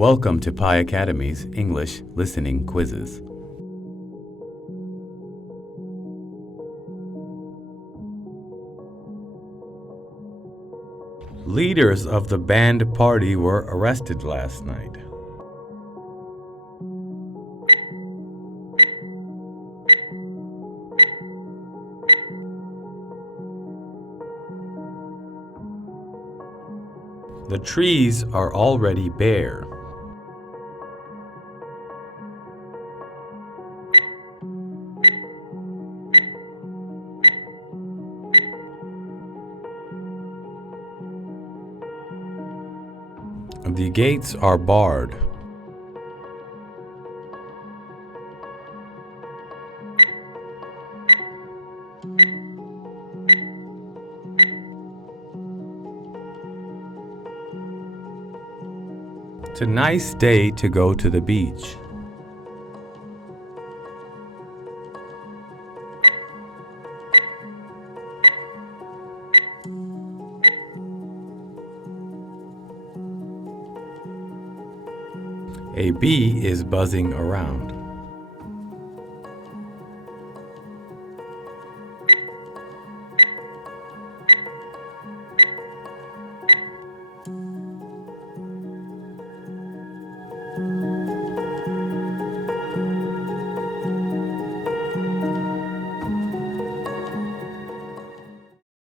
Welcome to Pi Academy's English Listening Quizzes. Leaders of the banned party were arrested last night. The trees are already bare. The gates are barred. It's a nice day to go to the beach. A bee is buzzing around.